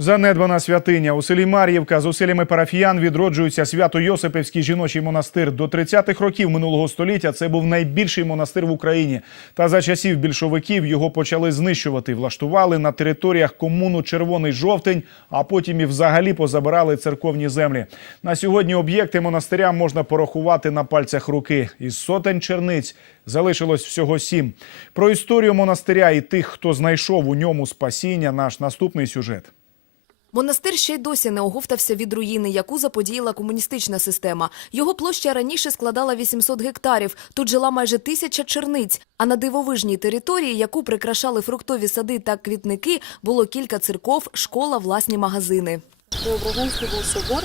Занедбана святиня у селі Мар'ївка з усиллями парафіян відроджується Свято-Йосипівський жіночий монастир. До 30-х років минулого століття це був найбільший монастир в Україні. Та за часів більшовиків його почали знищувати. Влаштували на територіях комуну Червоний жовтень, а потім і взагалі позабирали церковні землі. На сьогодні об'єкти монастиря можна порахувати на пальцях руки. Із сотень черниць залишилось всього сім. Про історію монастиря і тих, хто знайшов у ньому спасіння, наш наступний сюжет. Монастир ще й досі не оговтався від руїни, яку заподіяла комуністична система. Його площа раніше складала 800 гектарів. Тут жила майже тисяча черниць. А на дивовижній території, яку прикрашали фруктові сади та квітники, було кілька церков, школа, власні магазини. Преображенський був собор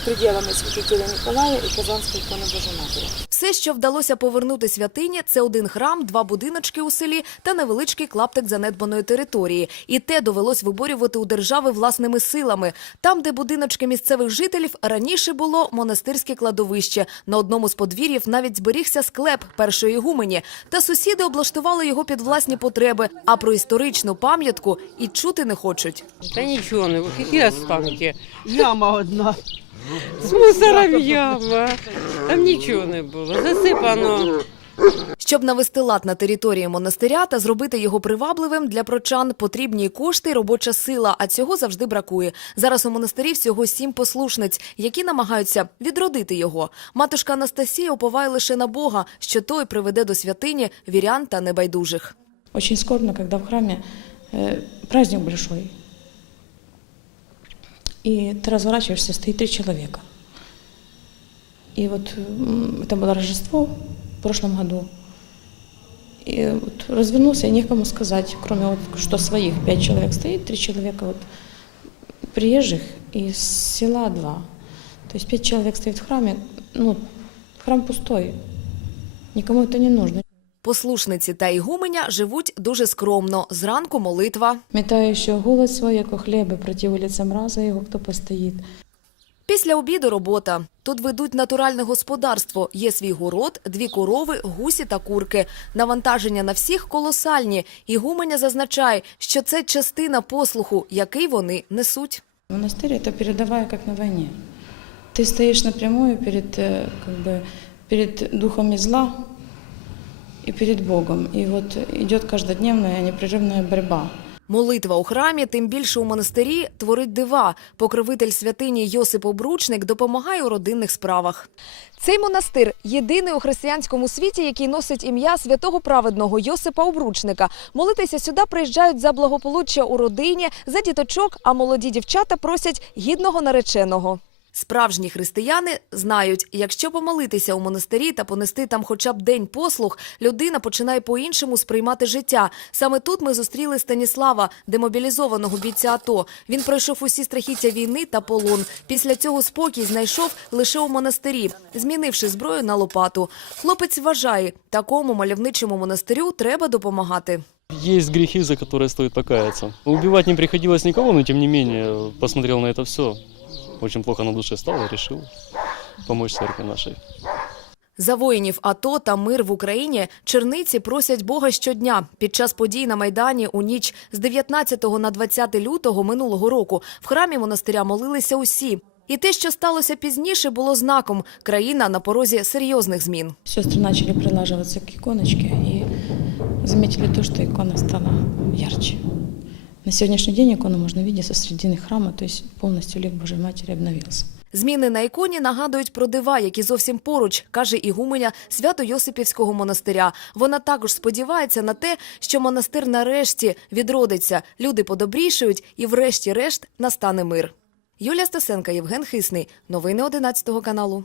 з приділами святителя Ніколая і Казанської ікони Божої Матері. Все, що вдалося повернути святині, це один храм, два будиночки у селі та невеличкий клаптик занедбаної території. І те довелось виборювати у держави власними силами. Там, де будиночки місцевих жителів, раніше було монастирське кладовище. На одному з подвір'їв навіть зберігся склеп першої гумені. Та сусіди облаштували його під власні потреби. А про історичну пам'ятку і чути не хочуть. Та нічого не. Які останки? Яма одна. З мусором яма. Там нічого не було. Засипано. Щоб навести лад на території монастиря та зробити його привабливим для прочан, потрібні кошти, робоча сила, а цього завжди бракує. Зараз у монастирі всього сім послушниць, які намагаються відродити його. Матушка Анастасія уповає лише на Бога, що той приведе до святині вірян та небайдужих. Очень скорбно, когда в храме э, праздник большой. И ты разворачиваешься, стоит три человека. И вот это было Рождество в прошлом году. И вот развернулся, и некому сказать, кроме вот, что своих пять человек стоит, три человека вот приезжих, и села два. То есть пять человек стоит в храме, ну, храм пустой, никому это не нужно. Послушниці та ігуменя живуть дуже скромно. Зранку молитва. Метающего голод свой, яко хлеби, против улица мраза його, хто постоїть. Після обіду робота. Тут ведуть натуральне господарство. Є свій город, дві корови, гусі та курки. Навантаження на всіх колосальні. Ігуменя зазначає, що це частина послуху, який вони несуть. Монастырь это передовая, как на войне. Ты стоишь напрямую перед, э, как бы, перед духами зла и перед Богом. И вот идет каждодневная непрерывная борьба. Молитва у храмі, тим більше у монастирі, творить дива. Покровитель святині Йосип Обручник допомагає у родинних справах. Цей монастир єдиний у християнському світі, який носить ім'я святого праведного Йосипа Обручника. Молитися сюди приїжджають за благополуччя у родині, за діточок, а молоді дівчата просять гідного нареченого. Справжні християни знають, якщо помолитися у монастирі та понести там хоча б день послуг, людина починає по-іншому сприймати життя. Саме тут ми зустріли Станіслава, демобілізованого бійця АТО. Він пройшов усі страхіття війни та полон. Після цього спокій знайшов лише у монастирі, змінивши зброю на лопату. Хлопець вважає, такому мальовничому монастирю треба допомагати. Есть грехи, за которые стоит покаяться. Убивать не приходилось никого, но тем не менее посмотрел на это все. Очень плохо на душе стало решил помочь церкви нашей. За воїнів АТО та мир в Україні черниці просять Бога щодня. Під час подій на Майдані у ніч з 19 на 20 лютого минулого року в храмі монастиря молилися усі. І те, що сталося пізніше, було знаком. Країна на порозі серйозних змін. Сестры начали прилаживаться к иконочке и заметили то, что икона стала ярче. На сегодняшний день икону можно видеть со средины храма, то есть полностью лик Божьей Матери. Зміни на іконі нагадують про дива, які зовсім поруч, каже ігуменя Свято-Йосипівського монастиря. Вона також сподівається на те, що монастир нарешті відродиться, люди подобрішають і, врешті-решт, настане мир. Юлія Стасенка, Євген Хисний. Новини 11 каналу.